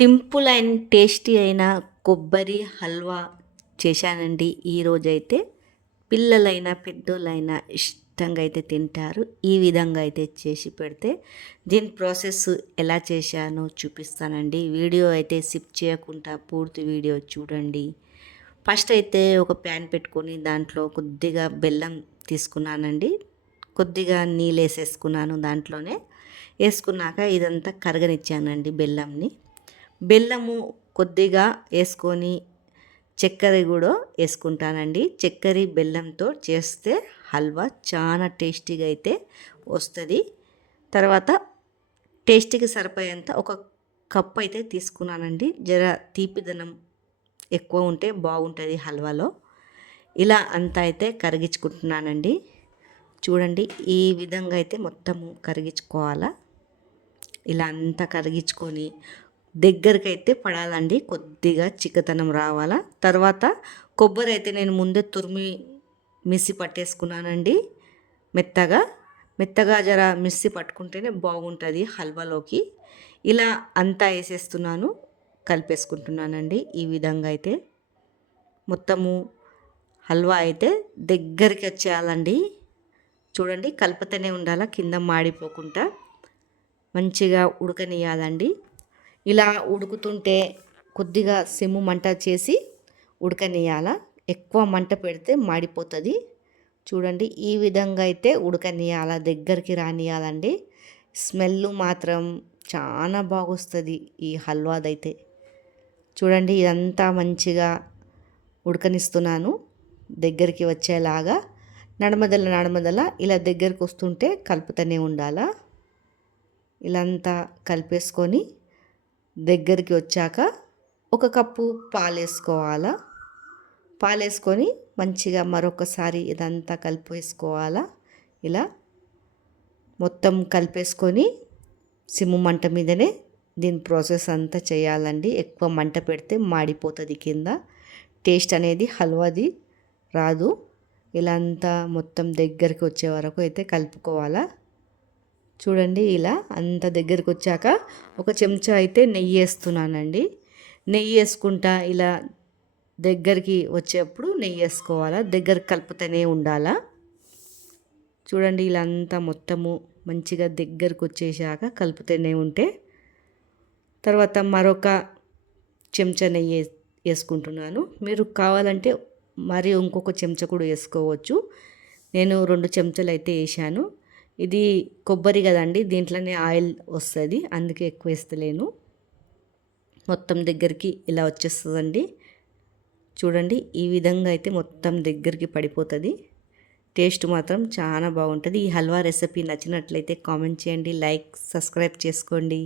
Simple and tasty అయిన కొబ్బరి హల్వా చేశానండి ఈరోజైతే. పిల్లలైనా పెద్దోళ్ళైనా ఇష్టంగా అయితే తింటారు. ఈ విధంగా అయితే చేసి పెడితే దీని ప్రాసెస్ ఎలా చేశానో చూపిస్తానండి. వీడియో అయితే స్కిప్ చేయకుండా పూర్తి వీడియో చూడండి. ఫస్ట్ అయితే ఒక ప్యాన్ పెట్టుకొని దాంట్లో కొద్దిగా బెల్లం తీసుకున్నానండి. కొద్దిగా నీళ్ళు వేసేసుకున్నాను దాంట్లోనే. వేసుకున్నాక ఇదంతా కరగనిచ్చానండి బెల్లము కొద్దిగా వేసుకొని చక్కెర కూడా వేసుకుంటానండి. చక్కెర బెల్లంతో చేస్తే హల్వా చాలా టేస్టీగా అయితే వస్తుంది. తర్వాత టేస్టీకి సరిపోయేంత ఒక కప్పు అయితే తీసుకున్నానండి. జర తీపిదనం ఎక్కువ ఉంటే బాగుంటుంది హల్వాలో. ఇలా అంతా అయితే కరిగించుకుంటున్నానండి. చూడండి ఈ విధంగా అయితే మొత్తము కరిగించుకోవాలా. ఇలా అంతా కరిగించుకొని దగ్గరికి అయితే పడాలండి. కొద్దిగా చిక్కదనం రావాలా. తర్వాత కొబ్బరి అయితే నేను ముందే మిక్సీ పట్టేసుకున్నానండి. మెత్తగా జర మిక్సీ పట్టుకుంటేనే బాగుంటుంది హల్వాలోకి. ఇలా అంతా వేసేస్తున్నాను, కలిపేసుకుంటున్నానండి. ఈ విధంగా అయితే మొత్తము హల్వా అయితే దగ్గరికి వచ్చేయాలండి. చూడండి కలుపుతూనే ఉండాలా, కింద మాడిపోకుండా మంచిగా ఉడకనియాలండి. ఇలా ఉడుకుతుంటే కొద్దిగా సిమ్ము మంట చేసి ఉడకనియాల. ఎక్కువ మంట పెడితే మాడిపోతుంది. చూడండి ఈ విధంగా అయితే ఉడకనియాల, దగ్గరికి రానియాలండి. స్మెల్ మాత్రం చాలా బాగొస్తుంది ఈ హల్వాదైతే. చూడండి ఇదంతా మంచిగా ఉడకనిస్తున్నాను దగ్గరికి వచ్చేలాగా. నడమదల ఇలా దగ్గరికి వస్తుంటే కలుపుతూనే ఉండాలా. ఇలా అంతా కలిపేసుకొని దగ్గరికి వచ్చాక ఒక కప్పు పాలేసుకోవాలా. పాలేసుకొని మంచిగా మరొకసారి ఇదంతా కలిపేసుకోవాలా. ఇలా మొత్తం కలిపేసుకొని సిమ్ము మంట మీదనే దీని ప్రాసెస్ అంతా చేయాలండి. ఎక్కువ మంట పెడితే మాడిపోతుంది కింద, టేస్ట్ అనేది హల్వాది రాదు. ఇలా అంతా మొత్తం దగ్గరికి వచ్చే వరకు అయితే కలుపుకోవాలా. చూడండి ఇలా అంత దగ్గరికి వచ్చాక ఒక చెంచా అయితే నెయ్యి వేస్తున్నానండి. నెయ్యి వేసుకుంటా ఇలా దగ్గరికి వచ్చేప్పుడు నెయ్యి వేసుకోవాలా. దగ్గరికి కలుపుతూనే ఉండాలా. చూడండి ఇలా అంతా మొత్తము మంచిగా దగ్గరకు వచ్చేసాక కలుపుతూనే ఉంటే తర్వాత మరొక చెంచా నెయ్యి వేసుకుంటున్నాను. మీరు కావాలంటే మరి ఇంకొక చెంచా కూడా వేసుకోవచ్చు. నేను 2 చెంచాలు అయితే వేసాను. ఇది కొబ్బరి కదండి, దీంట్లోనే ఆయిల్ వస్తుంది, అందుకే ఎక్కువ వేస్తలేను. మొత్తం దగ్గరికి ఇలా వచ్చేస్తుందండి. చూడండి ఈ విధంగా అయితే మొత్తం దగ్గరికి పడిపోతుంది. టేస్ట్ మాత్రం చాలా బాగుంటుంది. ఈ హల్వా రెసిపీ నచ్చినట్లయితే కామెంట్ చేయండి, లైక్ సబ్స్క్రైబ్ చేసుకోండి.